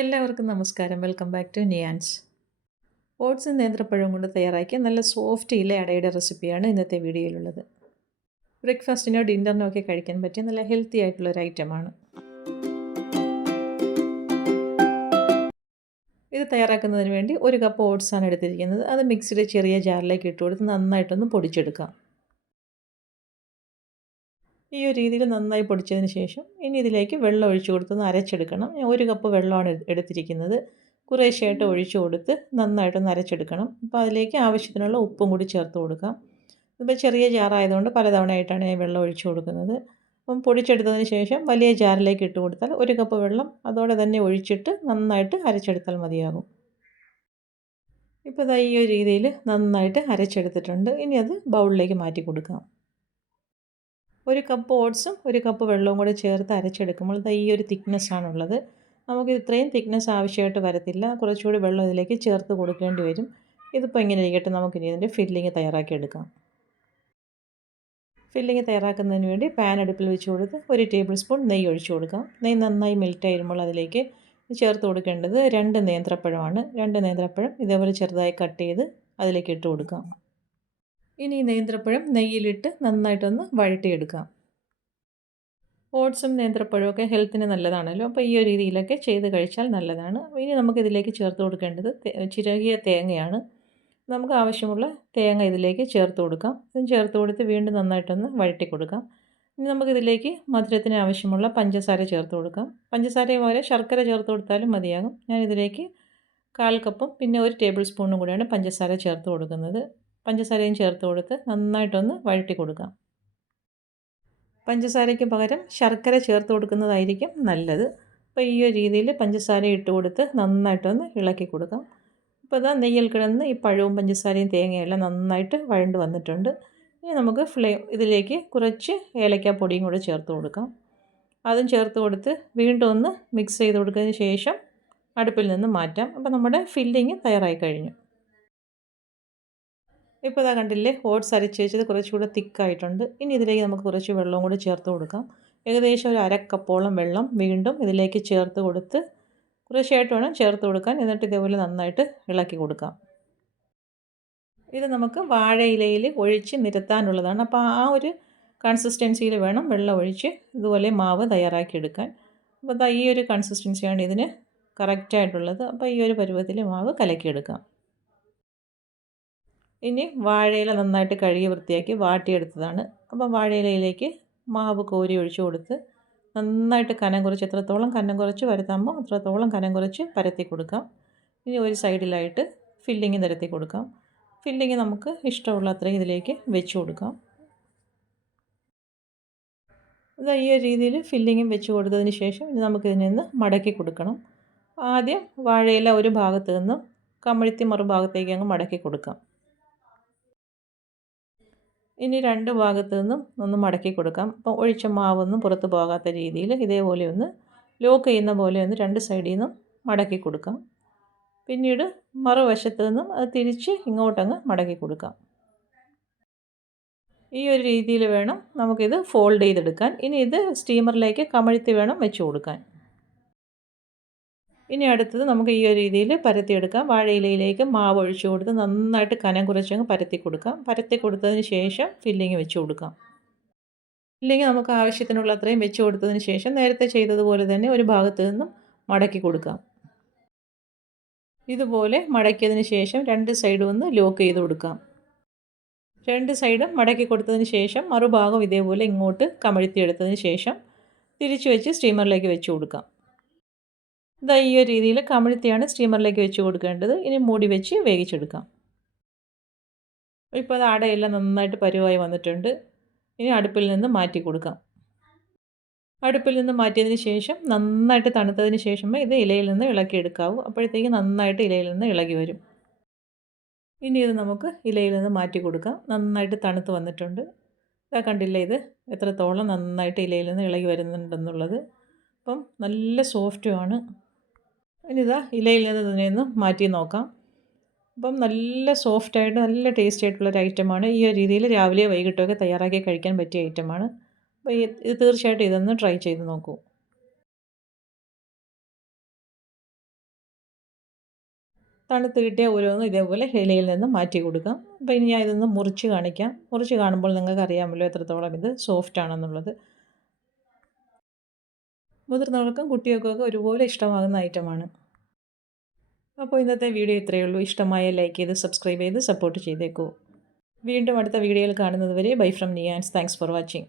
എല്ലാവർക്കും നമസ്കാരം. Welcome back to Niyans. ഓട്സും നേന്ത്രപ്പഴവും കൊണ്ട് തയ്യാറാക്കിയ നല്ല സോഫ്റ്റ് ഇല അടയുടെ റെസിപ്പിയാണ് ഇന്നത്തെ വീഡിയോയിലുള്ളത്. ബ്രേക്ക്ഫാസ്റ്റിനോ ഡിന്നറിനോ ഒക്കെ കഴിക്കാൻ പറ്റിയ നല്ല ഹെൽത്തി ആയിട്ടുള്ളൊരു ഐറ്റമാണ്. ഇത് തയ്യാറാക്കുന്നതിന് വേണ്ടി 1 കപ്പ് ഓട്സാണ് എടുത്തിരിക്കുന്നത്. അത് മിക്സിയുടെ ചെറിയ ജാറിലേക്ക് ഇട്ട് കൊടുത്ത് നന്നായിട്ടൊന്ന് പൊടിച്ചെടുക്കാം. ഈ ഒരു രീതിയിൽ നന്നായി പൊടിച്ചതിന് ശേഷം ഇനി ഇതിലേക്ക് വെള്ളം ഒഴിച്ചു കൊടുത്തൊന്ന് അരച്ചെടുക്കണം. ഞാൻ 1 കപ്പ് വെള്ളമാണ് എടുത്തിരിക്കുന്നത്. കുറേശ്ശെയായിട്ട് ഒഴിച്ചു കൊടുത്ത് നന്നായിട്ടൊന്ന് അരച്ചെടുക്കണം. അപ്പോൾ അതിലേക്ക് ആവശ്യത്തിനുള്ള ഉപ്പും കൂടി ചേർത്ത് കൊടുക്കാം. ഇപ്പോൾ ചെറിയ ജാറായതുകൊണ്ട് പലതവണയായിട്ടാണ് ഞാൻ വെള്ളം ഒഴിച്ചു കൊടുക്കുന്നത്. അപ്പം പൊടിച്ചെടുത്തതിന് ശേഷം വലിയ ജാറിലേക്ക് ഇട്ട് കൊടുത്താൽ 1 കപ്പ് വെള്ളം അതോടെ തന്നെ ഒഴിച്ചിട്ട് നന്നായിട്ട് അരച്ചെടുത്താൽ മതിയാകും. ഇപ്പോൾ ദാ ഈ ഒരു രീതിയിൽ നന്നായിട്ട് അരച്ചെടുത്തിട്ടുണ്ട്. ഇനി അത് ബൗളിലേക്ക് മാറ്റി കൊടുക്കാം. 1 കപ്പ് ഓട്സും 1 കപ്പ് വെള്ളവും കൂടെ ചേർത്ത് അരച്ചെടുക്കുമ്പോൾ ഈ ഒരു തിക്നെസ്സാണുള്ളത്. നമുക്ക് ഇത്രയും തിക്നെസ് ആവശ്യമായിട്ട് വരത്തില്ല. കുറച്ചുകൂടി വെള്ളം ഇതിലേക്ക് ചേർത്ത് കൊടുക്കേണ്ടി വരും. ഇതിപ്പോൾ ഇങ്ങനെ ഇരിക്കട്ടെ. നമുക്കിനി ഇതിൻ്റെ ഫില്ലിങ് തയ്യാറാക്കിയെടുക്കാം. ഫില്ലിങ് തയ്യാറാക്കുന്നതിന് വേണ്ടി പാൻ അടുപ്പിൽ വെച്ച് കൊടുത്ത് 1 ടേബിൾ സ്പൂൺ നെയ്യ് ഒഴിച്ചു കൊടുക്കാം. നെയ്യ് നന്നായി മെൽറ്റ് ആയിരുമ്പോൾ അതിലേക്ക് ചേർത്ത് കൊടുക്കേണ്ടത് 2 നേന്ത്രപ്പഴമാണ്. 2 നേന്ത്രപ്പഴം ഇതേപോലെ ചെറുതായി കട്ട് ചെയ്ത് അതിലേക്ക് ഇട്ട് കൊടുക്കാം. ഇനി ഈ നേന്ത്രപ്പഴം നെയ്യിലിട്ട് നന്നായിട്ടൊന്ന് വഴറ്റിയെടുക്കാം. ഓട്സും നേന്ത്രപ്പഴമൊക്കെ ഹെൽത്തിന് നല്ലതാണല്ലോ. അപ്പോൾ ഈ ഒരു രീതിയിലൊക്കെ ചെയ്ത് കഴിച്ചാൽ നല്ലതാണ്. ഇനി നമുക്കിതിലേക്ക് ചേർത്ത് കൊടുക്കേണ്ടത് ചിരകിയ തേങ്ങയാണ്. നമുക്ക് ആവശ്യമുള്ള തേങ്ങ ഇതിലേക്ക് ചേർത്ത് കൊടുക്കാം. ഇതും ചേർത്ത് കൊടുത്ത് വീണ്ടും നന്നായിട്ടൊന്ന് വഴറ്റി കൊടുക്കാം. ഇനി നമുക്കിതിലേക്ക് മധുരത്തിന് ആവശ്യമുള്ള പഞ്ചസാര ചേർത്ത് കൊടുക്കാം. പഞ്ചസാരയും പോലെ ശർക്കര ചേർത്ത് കൊടുത്താലും മതിയാകും. ഞാനിതിലേക്ക് 1/4 കപ്പും പിന്നെ 1 ടേബിൾ സ്പൂണും കൂടിയാണ് പഞ്ചസാര ചേർത്ത് കൊടുക്കുന്നത്. പഞ്ചസാരയും ചേർത്ത് കൊടുത്ത് നന്നായിട്ടൊന്ന് വഴറ്റി കൊടുക്കാം. പഞ്ചസാരയ്ക്ക് പകരം ശർക്കര ചേർത്ത് കൊടുക്കുന്നതായിരിക്കും നല്ലത്. അപ്പോൾ ഈ ഒരു രീതിയിൽ പഞ്ചസാര ഇട്ട് കൊടുത്ത് നന്നായിട്ടൊന്ന് ഇളക്കി കൊടുക്കാം. അപ്പോൾ ഇതാ നെയ്യിൽ കിടന്ന് ഈ പഴവും പഞ്ചസാരയും തേങ്ങയെല്ലാം നന്നായിട്ട് വഴണ്ട് വന്നിട്ടുണ്ട്. ഇനി നമുക്ക് ഇതിലേക്ക് കുറച്ച് ഏലക്കാപ്പൊടിയും കൂടെ ചേർത്ത് കൊടുക്കാം. അതും ചേർത്ത് കൊടുത്ത് വീണ്ടും ഒന്ന് മിക്സ് ചെയ്ത് കൊടുത്തതിന് ശേഷം അടുപ്പിൽ നിന്ന് മാറ്റാം. അപ്പോൾ നമ്മുടെ ഫില്ലിങ് തയ്യാറായി കഴിഞ്ഞു. ഇപ്പോൾ ഇതാ കണ്ടില്ലേ, ഓട്സ് അരച്ച് വെച്ചത് കുറച്ചുകൂടെ തിക്കായിട്ടുണ്ട്. ഇനി ഇതിലേക്ക് നമുക്ക് കുറച്ച് വെള്ളവും കൂടി ചേർത്ത് കൊടുക്കാം. ഏകദേശം ഒരു 1/2 കപ്പോളം വെള്ളം വീണ്ടും ഇതിലേക്ക് ചേർത്ത് കൊടുത്ത് കുറേശ്ശെയായിട്ട് വേണം ചേർത്ത് കൊടുക്കാൻ. എന്നിട്ട് ഇതേപോലെ നന്നായിട്ട് ഇളക്കി കൊടുക്കാം. ഇത് നമുക്ക് വാഴയിലയിൽ ഒഴിച്ച് നിരത്താനുള്ളതാണ്. അപ്പോൾ ആ ഒരു കൺസിസ്റ്റൻസിയിൽ വേണം വെള്ളം ഒഴിച്ച് ഇതുപോലെ മാവ് തയ്യാറാക്കിയെടുക്കാൻ. അപ്പോൾ ദാ ഈ ഒരു കൺസിസ്റ്റൻസിയാണ് ഇതിന് കറക്റ്റായിട്ടുള്ളത്. അപ്പോൾ ഈ ഒരു പരുവത്തിൽ മാവ് കലക്കിയെടുക്കാം. ഇനി വാഴയില നന്നായിട്ട് കഴുകി വൃത്തിയാക്കി വാട്ടിയെടുത്തതാണ്. അപ്പോൾ വാഴയിലയിലേക്ക് മാവ് കോരി ഒഴിച്ച് കൊടുത്ത് നന്നായിട്ട് കനം കുറച്ച്, എത്രത്തോളം കനം കുറച്ച് പരത്താമോ അത്രത്തോളം കനം കുറച്ച് പരത്തി കൊടുക്കാം. ഇനി ഒരു സൈഡിലായിട്ട് ഫില്ലിങ് നിരത്തി കൊടുക്കാം. ഫില്ലിങ് നമുക്ക് ഇഷ്ടമുള്ള അത്രയും ഇതിലേക്ക് വെച്ച് കൊടുക്കാം. ഇത് ഈ ഒരു രീതിയിൽ ഫില്ലിങ്ങും വെച്ച് കൊടുത്തതിന് ശേഷം ഇനി നമുക്കിതിൽ നിന്ന് മടക്കി കൊടുക്കണം. ആദ്യം വാഴയില ഒരു ഭാഗത്ത് നിന്നും കമഴ്ത്തി മറുഭാഗത്തേക്ക് അങ്ങ് മടക്കി കൊടുക്കാം. ഇനി 2 ഭാഗത്തു നിന്നും ഒന്ന് മടക്കി കൊടുക്കാം. അപ്പോൾ ഒഴിച്ച മാവൊന്നും പുറത്ത് പോകാത്ത രീതിയിൽ ഇതേപോലെ ഒന്ന് ലോക്ക് ചെയ്യുന്ന പോലെ ഒന്ന് 2 സൈഡിൽ നിന്നും മടക്കി കൊടുക്കാം. പിന്നീട് മറുവശത്ത് നിന്നും അത് തിരിച്ച് ഇങ്ങോട്ടങ്ങ് മടക്കി കൊടുക്കാം. ഈ ഒരു രീതിയിൽ വേണം നമുക്കിത് ഫോൾഡ് ചെയ്തെടുക്കാൻ. ഇനി ഇത് സ്റ്റീമറിലേക്ക് കമഴ്ത്തി വേണം വെച്ച് കൊടുക്കാൻ. ഇനി അടുത്തത് നമുക്ക് ഈ ഒരു രീതിയിൽ പരത്തിയെടുക്കാം. വാഴയിലയിലേക്ക് മാവ് ഒഴിച്ചു കൊടുത്ത് നന്നായിട്ട് കനം കുറച്ചങ്ങ് പരത്തി കൊടുക്കാം. പരത്തി കൊടുത്തതിന് ശേഷം ഫില്ലിങ് വെച്ച് കൊടുക്കാം. ഫില്ലിങ് നമുക്ക് ആവശ്യത്തിനുള്ള അത്രയും വെച്ച് കൊടുത്തതിന് ശേഷം നേരത്തെ ചെയ്തതുപോലെ തന്നെ ഒരു ഭാഗത്ത് നിന്നും മടക്കി കൊടുക്കാം. ഇതുപോലെ മടക്കിയതിന് ശേഷം 2 സൈഡും ഒന്ന് ലോക്ക് ചെയ്ത് കൊടുക്കാം. 2 സൈഡും മടക്കി കൊടുത്തതിന് ശേഷം മറുഭാഗം ഇതേപോലെ ഇങ്ങോട്ട് കമഴ്ത്തിയെടുത്തതിന് ശേഷം തിരിച്ച് വെച്ച് സ്റ്റീമറിലേക്ക് വെച്ച് കൊടുക്കാം. ഇതാ ഈ ഒരു രീതിയിൽ കമഴ്ത്തിയാണ് സ്റ്റീമറിലേക്ക് വെച്ച് കൊടുക്കേണ്ടത്. ഇനി മൂടി വെച്ച് വേവിച്ചെടുക്കാം. ഇപ്പോൾ അത് അടയെല്ലാം നന്നായിട്ട് പരുവായി വന്നിട്ടുണ്ട്. ഇനി അടുപ്പിൽ നിന്ന് മാറ്റി കൊടുക്കാം. അടുപ്പിൽ നിന്ന് മാറ്റിയതിന് ശേഷം നന്നായിട്ട് തണുത്തതിന് ശേഷമേ ഇത് ഇലയിൽ നിന്ന് ഇളക്കിയെടുക്കാവൂ. അപ്പോഴത്തേക്ക് നന്നായിട്ട് ഇലയിൽ നിന്ന് ഇളകി വരും. ഇനി ഇത് നമുക്ക് ഇലയിൽ നിന്ന് മാറ്റി കൊടുക്കാം. നന്നായിട്ട് തണുത്ത് വന്നിട്ടുണ്ട്. ഇതാ കണ്ടില്ലേ, ഇത് എത്രത്തോളം നന്നായിട്ട് ഇലയിൽ നിന്ന് ഇളകി വരുന്നുണ്ടെന്നുള്ളത്. അപ്പം നല്ല സോഫ്റ്റുമാണ്. ഇനി ഇതാ ഇലയിൽ നിന്ന് ഇതിനെയൊന്ന് മാറ്റി നോക്കാം. അപ്പം നല്ല സോഫ്റ്റായിട്ട് നല്ല ടേസ്റ്റി ആയിട്ടുള്ളൊരു ഐറ്റമാണ്. ഈ ഒരു രീതിയിൽ രാവിലെയോ വൈകിട്ടൊക്കെ തയ്യാറാക്കി കഴിക്കാൻ പറ്റിയ ഐറ്റമാണ്. അപ്പോൾ ഇത് തീർച്ചയായിട്ടും ഇതൊന്ന് ട്രൈ ചെയ്ത് നോക്കൂ. തണുത്ത് കിട്ടിയ ഓരോന്നും ഇതേപോലെ ഇലയിൽ നിന്ന് മാറ്റി കൊടുക്കാം. അപ്പോൾ ഇനി ഞാൻ ഇതൊന്ന് മുറിച്ച് കാണിക്കാം. മുറിച്ച് കാണുമ്പോൾ നിങ്ങൾക്ക് അറിയാമല്ലോ എത്രത്തോളം ഇത് സോഫ്റ്റ് ആണെന്നുള്ളത്. മുതിർന്നവർക്കും കുട്ടികൾക്കൊക്കെ ഒരുപോലെ ഇഷ്ടമാകുന്ന ഐറ്റമാണ്. അപ്പോൾ ഇന്നത്തെ വീഡിയോ ഇത്രയേ ഉള്ളൂ. ഇഷ്ടമായ ലൈക്ക് ചെയ്ത് സബ്സ്ക്രൈബ് ചെയ്ത് സപ്പോർട്ട് ചെയ്തേക്കൂ. വീണ്ടും അടുത്ത വീഡിയോയിൽ കാണുന്നത് വരെ bye from Niyans. Thanks for watching.